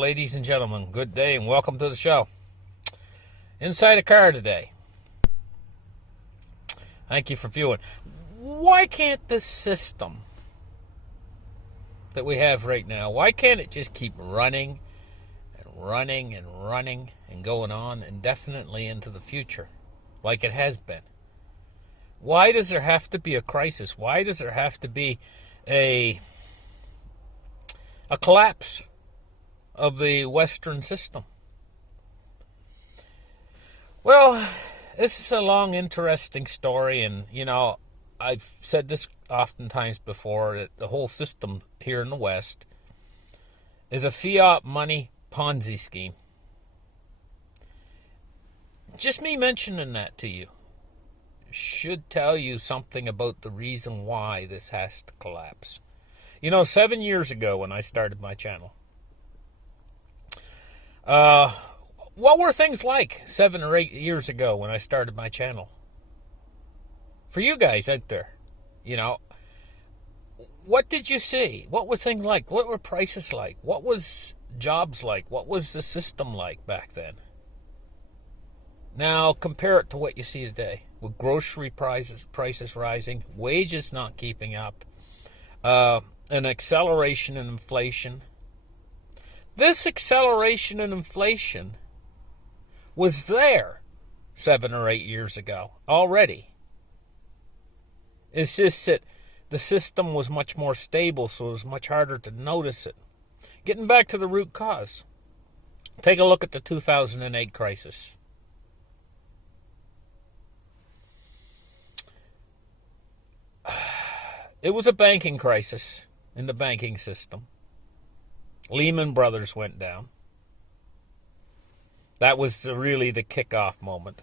ladies and gentlemen. Good day and welcome to the show. Inside a car today. Thank you for viewing. Why can't this system that we have right now, why can't it just keep running and running and running and going on indefinitely into the future like it has been? Why does there have to be a crisis? Why does there have to be a collapse of the Western system? Well, this is a long, interesting story, and, I've said this oftentimes before, that the whole system here in the West is a fiat money Ponzi scheme. Just me mentioning that to you should tell you something about the reason why this has to collapse. 7 years ago when I started my channel, what were things like 7 or 8 years ago when I started my channel? For you guys out there, what did you see? What were things like? What were prices like? What was jobs like? What was the system like back then? Now compare it to what you see today, with grocery prices rising, wages not keeping up, an acceleration in inflation. This acceleration in inflation was there 7 or 8 years ago already. It's just that the system was much more stable, so it was much harder to notice it. Getting back to the root cause, take a look at the 2008 crisis. It was a banking crisis in the banking system. Lehman Brothers went down. That was really the kickoff moment.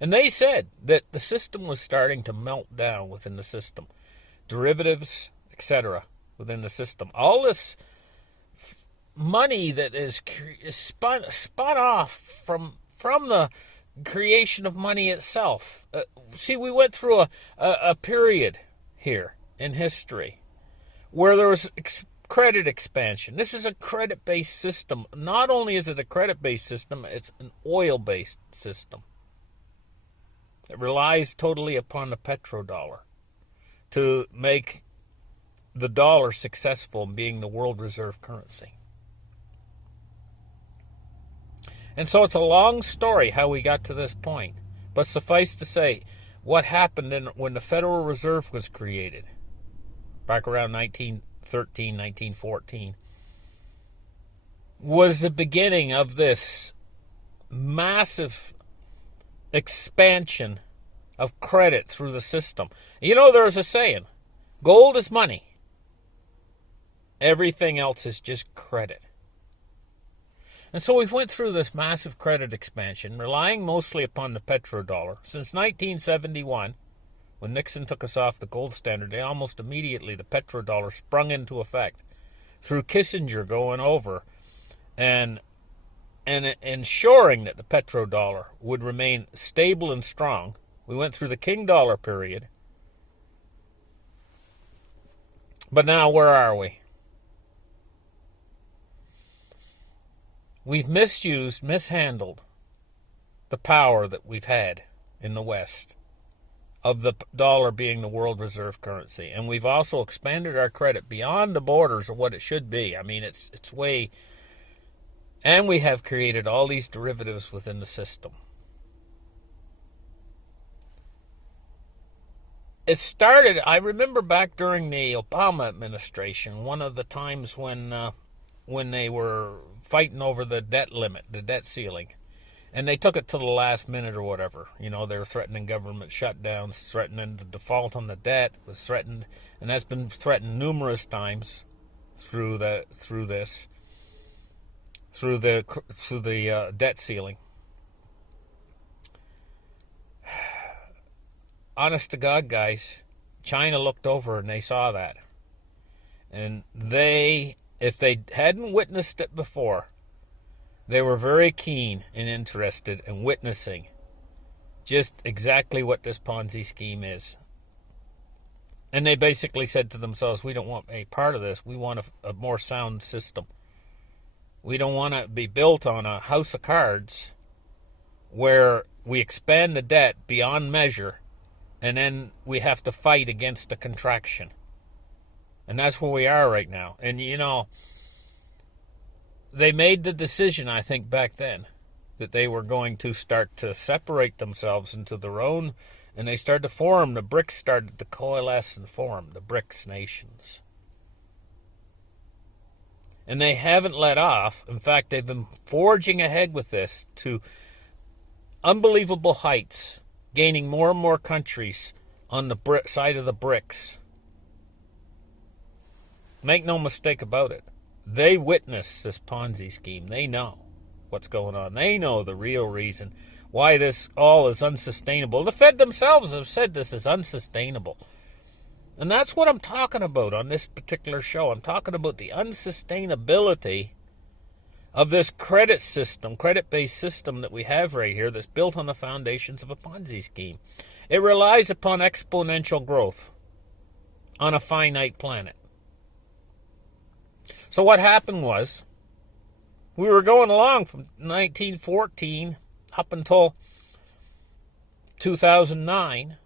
And they said that the system was starting to melt down within the system. Derivatives, etc. within the system. All this money that is spun off from the creation of money itself. See, we went through a period here in history where there was credit expansion. This is a credit-based system. Not only is it a credit-based system, it's an oil-based system. It relies totally upon the petrodollar to make the dollar successful in being the world reserve currency. And so it's a long story how we got to this point. But suffice to say, what happened when the Federal Reserve was created, back around 1913, 1914, was the beginning of this massive expansion of credit through the system. There's a saying, gold is money. Everything else is just credit. And so we've went through this massive credit expansion, relying mostly upon the petrodollar. Since 1971, when Nixon took us off the gold standard, almost immediately the petrodollar sprung into effect through Kissinger going over and ensuring that the petrodollar would remain stable and strong. We went through the King dollar period. But now where are we? We've mishandled the power that we've had in the West of the dollar being the world reserve currency. And we've also expanded our credit beyond the borders of what it should be. I mean, it's way... And we have created all these derivatives within the system. It started, I remember back during the Obama administration, one of the times when they were fighting over the debt limit, the debt ceiling. And they took it to the last minute or whatever. They were threatening government shutdowns, threatening the default on the debt was threatened. And that's been threatened numerous times through the debt ceiling. Honest to God, guys, China looked over and they saw that. And if they hadn't witnessed it before, they were very keen and interested in witnessing just exactly what this Ponzi scheme is. And they basically said to themselves, we don't want a part of this. We want a more sound system. We don't want to be built on a house of cards where we expand the debt beyond measure and then we have to fight against the contraction. And that's where we are right now. And, you know, they made the decision, I think, back then, that they were going to start to separate themselves into their own, and they started to form, the BRICS started to coalesce and form, the BRICS nations. And they haven't let off. In fact, they've been forging ahead with this to unbelievable heights, gaining more and more countries on the side of the BRICS. Make no mistake about it. They witnessed this Ponzi scheme. They know what's going on. They know the real reason why this all is unsustainable. The Fed themselves have said this is unsustainable. And that's what I'm talking about on this particular show. I'm talking about the unsustainability of this credit system, credit-based system that we have right here that's built on the foundations of a Ponzi scheme. It relies upon exponential growth on a finite planet. So what happened was, we were going along from 1914 up until 2009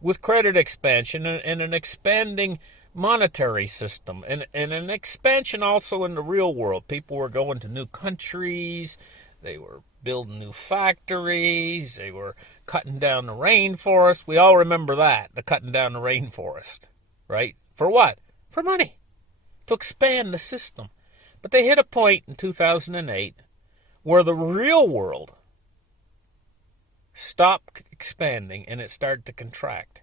with credit expansion and an expanding monetary system and an expansion also in the real world. People were going to new countries, they were building new factories, they were cutting down the rainforest. We all remember that, the cutting down the rainforest, right? For what? For money, to expand the system. But they hit a point in 2008 where the real world stopped expanding and it started to contract.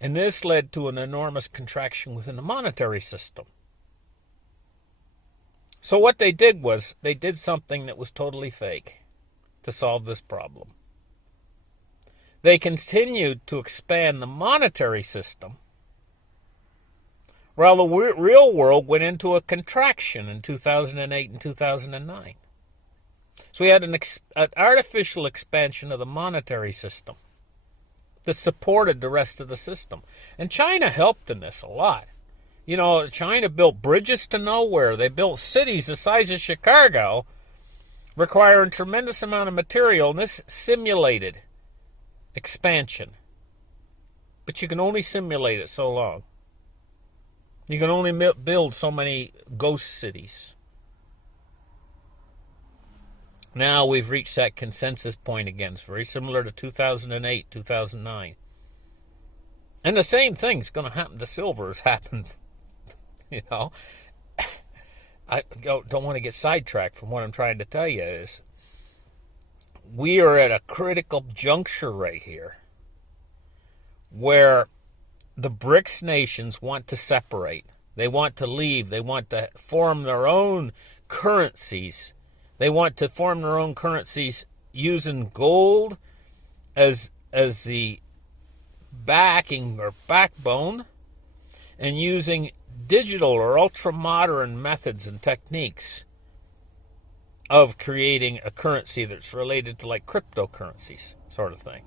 And this led to an enormous contraction within the monetary system. So what they did was, they did something that was totally fake to solve this problem. They continued to expand the monetary system while the real world went into a contraction in 2008 and 2009. So we had an artificial expansion of the monetary system that supported the rest of the system. And China helped in this a lot. You know, China built bridges to nowhere. They built cities the size of Chicago, requiring a tremendous amount of material, and this simulated expansion. But you can only simulate it so long. You can only build so many ghost cities. Now we've reached that consensus point again. It's very similar to 2008, 2009. And the same thing's going to happen to silver as happened. You know, I don't want to get sidetracked from what I'm trying to tell you is we are at a critical juncture right here where the BRICS nations want to separate. They want to leave. They want to form their own currencies. They want to form their own currencies using gold as the backing or backbone and using digital or ultra-modern methods and techniques of creating a currency that's related to like cryptocurrencies sort of thing.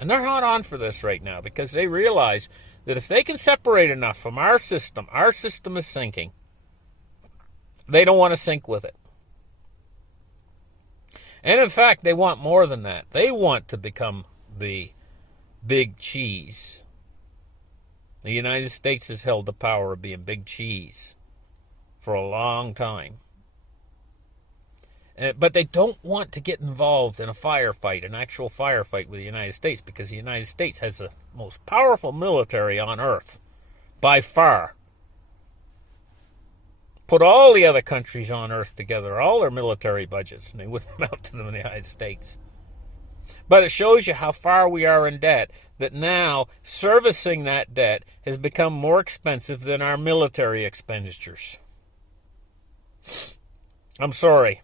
And they're hot on for this right now because they realize that if they can separate enough from our system is sinking. They don't want to sink with it. And in fact, they want more than that. They want to become the big cheese. The United States has held the power of being big cheese for a long time. But they don't want to get involved in a firefight, an actual firefight with the United States, because the United States has the most powerful military on earth, by far. Put all the other countries on earth together, all their military budgets, and they wouldn't amount to the United States. But it shows you how far we are in debt, that now servicing that debt has become more expensive than our military expenditures. I'm sorry,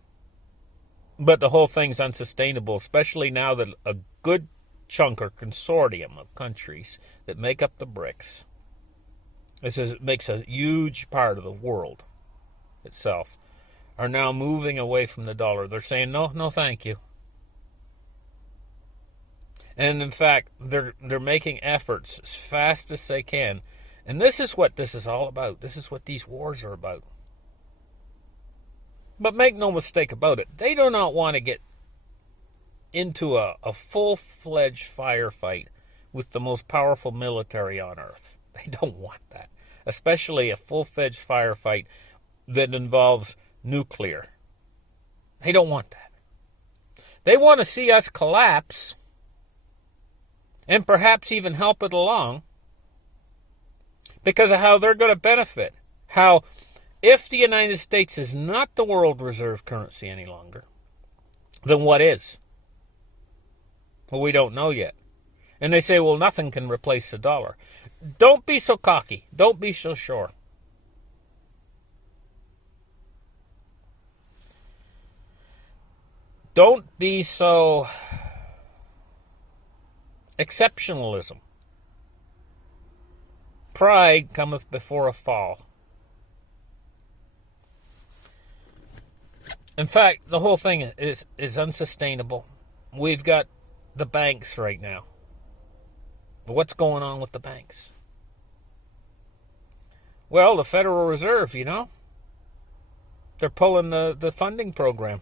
but the whole thing's unsustainable, especially now that a good chunk or consortium of countries that make up the BRICS, it makes a huge part of the world itself, are now moving away from the dollar. They're saying, no, thank you. And in fact, they're making efforts as fast as they can. And this is what this is all about. This is what these wars are about. But make no mistake about it, they do not want to get into a full-fledged firefight with the most powerful military on earth. They don't want that, especially a full-fledged firefight that involves nuclear. They don't want that. They want to see us collapse and perhaps even help it along because of how they're going to benefit. How if the United States is not the world reserve currency any longer, then what is? Well, we don't know yet. And they say, well, nothing can replace the dollar. Don't be so cocky. Don't be so sure. Don't be so exceptionalism. Pride cometh before a fall. In fact, the whole thing is unsustainable. We've got the banks right now. What's going on with the banks? Well, the Federal Reserve, they're pulling the funding program.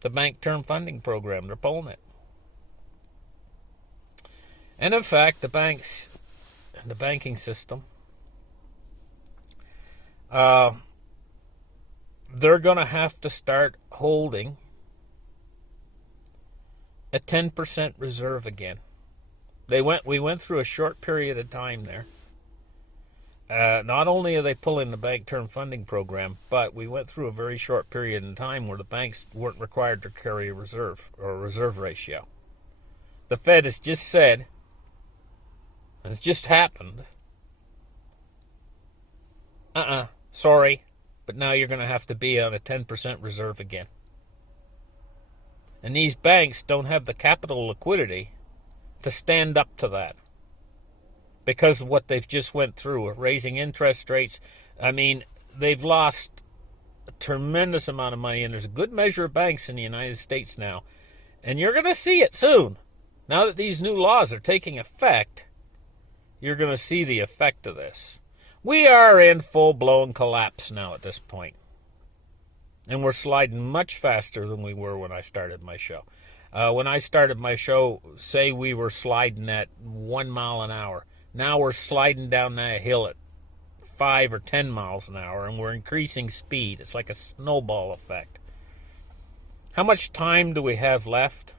The bank term funding program, they're pulling it. And in fact, the banks and the banking system, they're going to have to start holding a 10% reserve again. We went through a short period of time there. Not only are they pulling the bank term funding program, but we went through a very short period in time where the banks weren't required to carry a reserve or a reserve ratio. The Fed has just said, and it's just happened, sorry, but now you're going to have to be on a 10% reserve again. And these banks don't have the capital liquidity to stand up to that because of what they've just went through, raising interest rates. I mean, they've lost a tremendous amount of money, and there's a good measure of banks in the United States now. And you're going to see it soon. Now that these new laws are taking effect, you're going to see the effect of this. We are in full-blown collapse now at this point. And we're sliding much faster than we were when I started my show. When I started my show, say we were sliding at 1 mile an hour. Now we're sliding down that hill at 5 or 10 miles an hour, and we're increasing speed. It's like a snowball effect. How much time do we have left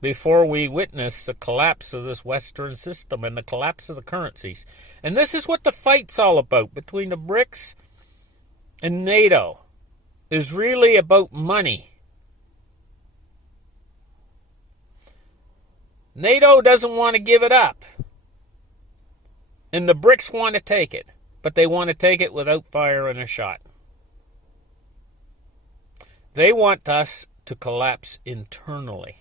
before we witness the collapse of this Western system and the collapse of the currencies? And this is what the fight's all about between the BRICS and NATO. Is really about money. NATO doesn't want to give it up. And the BRICS want to take it. But they want to take it without firing a shot. They want us to collapse internally.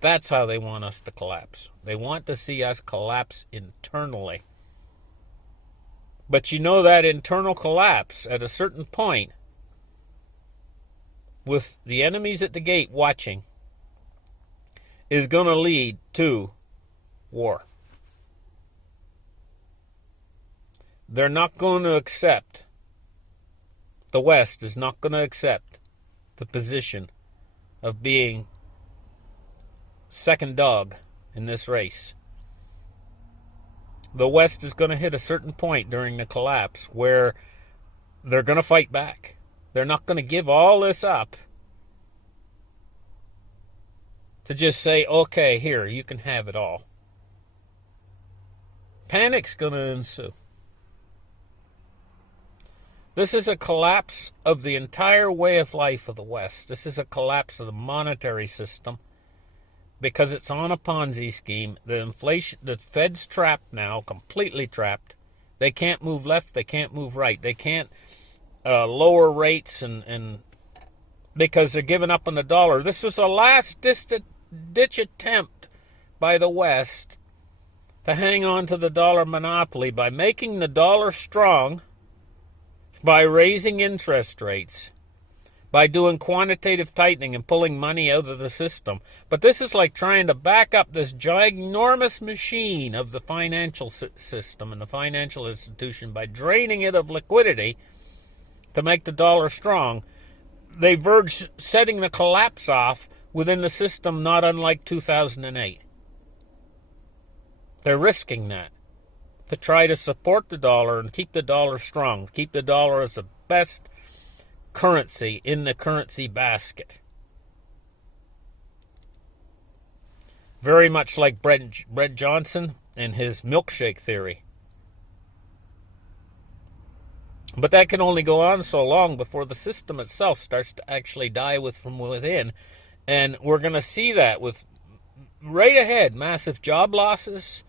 That's how they want us to collapse. They want to see us collapse internally. But you know that internal collapse at a certain point, with the enemies at the gate watching, is going to lead to war. They're not going to accept, the West is not going to accept the position of being second dog in this race. The West is going to hit a certain point during the collapse where they're going to fight back. They're not going to give all this up to just say, okay, here, you can have it all. Panic's going to ensue. This is a collapse of the entire way of life of the West. This is a collapse of the monetary system. Because it's on a Ponzi scheme. The Fed's trapped now, completely trapped. They can't move left, they can't move right. They can't lower rates and because they're giving up on the dollar. This was a last-ditch attempt by the West to hang on to the dollar monopoly by making the dollar strong, by raising interest rates, by doing quantitative tightening and pulling money out of the system. But this is like trying to back up this ginormous machine of the financial system and the financial institution by draining it of liquidity to make the dollar strong, they verge setting the collapse off within the system, not unlike 2008. They're risking that to try to support the dollar and keep the dollar strong, keep the dollar as the best currency in the currency basket. Very much like Brett Johnson and his milkshake theory. But that can only go on so long before the system itself starts to actually die from within. And we're going to see that with right ahead, massive job losses,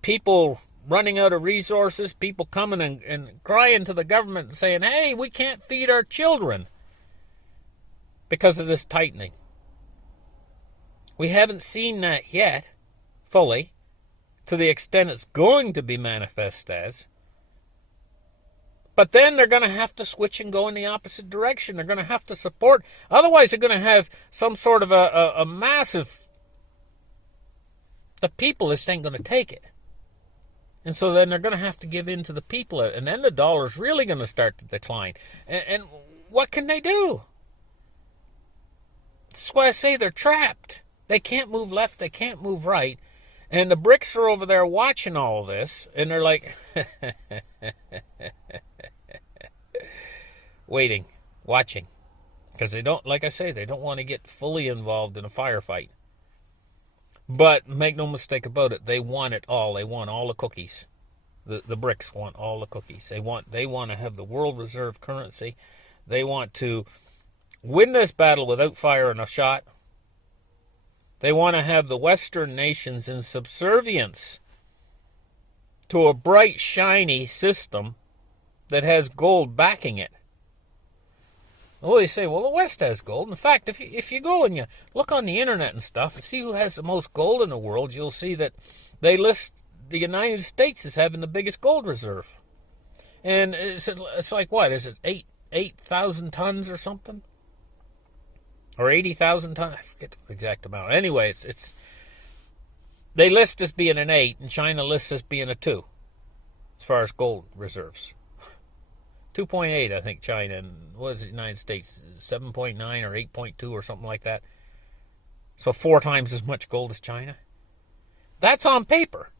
people running out of resources, people coming and crying to the government and saying, hey, we can't feed our children because of this tightening. We haven't seen that yet fully to the extent it's going to be manifest as. But then they're going to have to switch and go in the opposite direction. They're going to have to support. Otherwise, they're going to have some sort of a massive... The people just ain't going to take it. And so then they're going to have to give in to the people. And then the dollar's really going to start to decline. And what can they do? That's why I say they're trapped. They can't move left. They can't move right. And the BRICS are over there watching all this. And they're like... waiting, watching. Because they don't, like I say, they don't want to get fully involved in a firefight. But make no mistake about it, they want it all. They want all the cookies. The BRICS want all the cookies. They want to have the world reserve currency. They want to win this battle without firing a shot. They want to have the Western nations in subservience to a bright, shiny system that has gold backing it. Well, they say, well, the West has gold. In fact, if you go and you look on the internet and stuff and see who has the most gold in the world, you'll see that they list the United States as having the biggest gold reserve. And it's like, what, is it 8,000 tons or something? Or 80,000 tons? I forget the exact amount. Anyway, it's they list as being an 8, and China lists as being a 2, as far as gold reserves. 2.8, I think, China, and what is it, United States? 7.9 or 8.2 or something like that. So 4 times as much gold as China. That's on paper.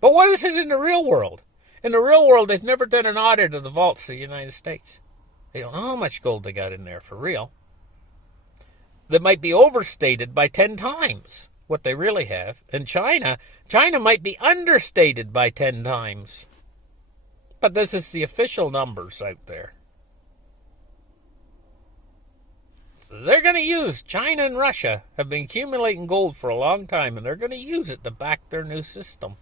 But what is it in the real world? In the real world, they've never done an audit of the vaults of the United States. They don't know how much gold they got in there for real. That might be overstated by 10 times what they really have. And China might be understated by 10 times. But this is the official numbers out there. So they're going to use, China and Russia have been accumulating gold for a long time, and they're going to use it to back their new system.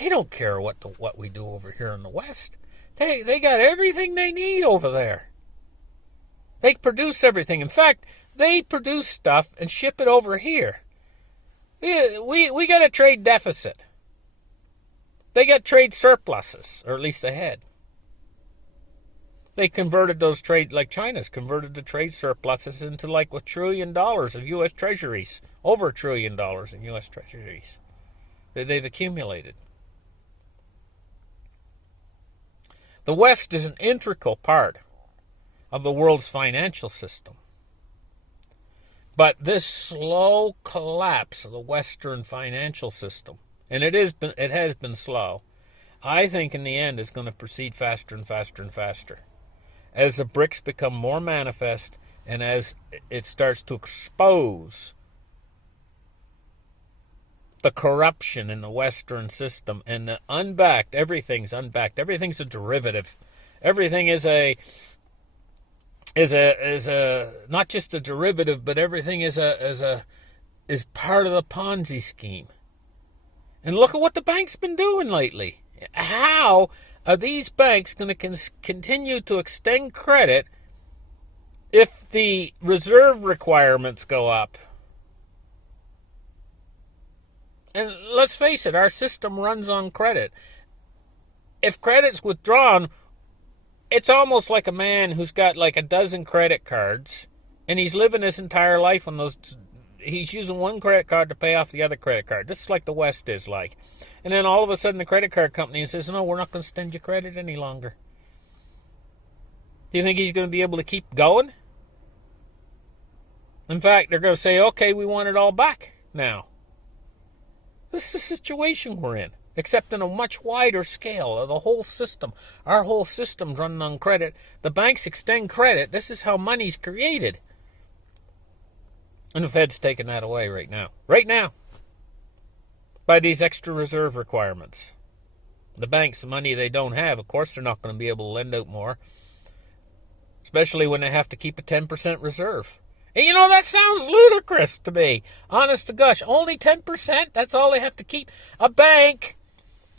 They don't care what we do over here in the West. They got everything they need over there. They produce everything. In fact, they produce stuff and ship it over here. We got a trade deficit. They got trade surpluses, or at least they had. They converted those trade, like China's converted the trade surpluses into like $1 trillion of U.S. treasuries. Over $1 trillion in U.S. treasuries that they've accumulated. The West is an integral part of the world's financial system. But this slow collapse of the Western financial system, and it has been slow, I think in the end is going to proceed faster and faster and faster. As the BRICS become more manifest and as it starts to expose the corruption in the Western system and the unbacked, everything's unbacked, everything's a derivative. Everything is not just a derivative, but everything is part of the Ponzi scheme. And look at what the bank's been doing lately. How are these banks going to continue to extend credit if the reserve requirements go up? And let's face it, our system runs on credit. If credit's withdrawn, it's almost like a man who's got like a dozen credit cards and he's living his entire life on those he's using one credit card to pay off the other credit card. This is like the West is like. And then all of a sudden the credit card company says, no, we're not going to extend your credit any longer. Do you think he's going to be able to keep going? In fact, they're going to say, okay, we want it all back now. This is the situation we're in, except on a much wider scale of the whole system. Our whole system's running on credit. The banks extend credit. This is how money's created. And the Fed's taking that away right now. Right now. By these extra reserve requirements. The banks, money they don't have, of course they're not going to be able to lend out more. Especially when they have to keep a 10% reserve. And you know, that sounds ludicrous to me. Honest to gosh, only 10%? That's all they have to keep? A bank,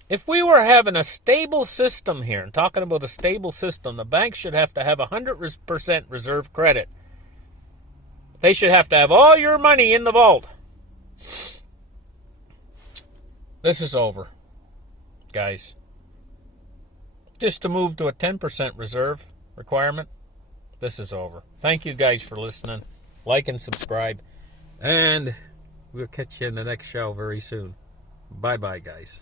if we were having a stable system here, and talking about a stable system, the bank should have to have 100% reserve credit. They should have to have all your money in the vault. This is over, guys. Just to move to a 10% reserve requirement, this is over. Thank you guys for listening. Like and subscribe. And we'll catch you in the next show very soon. Bye-bye, guys.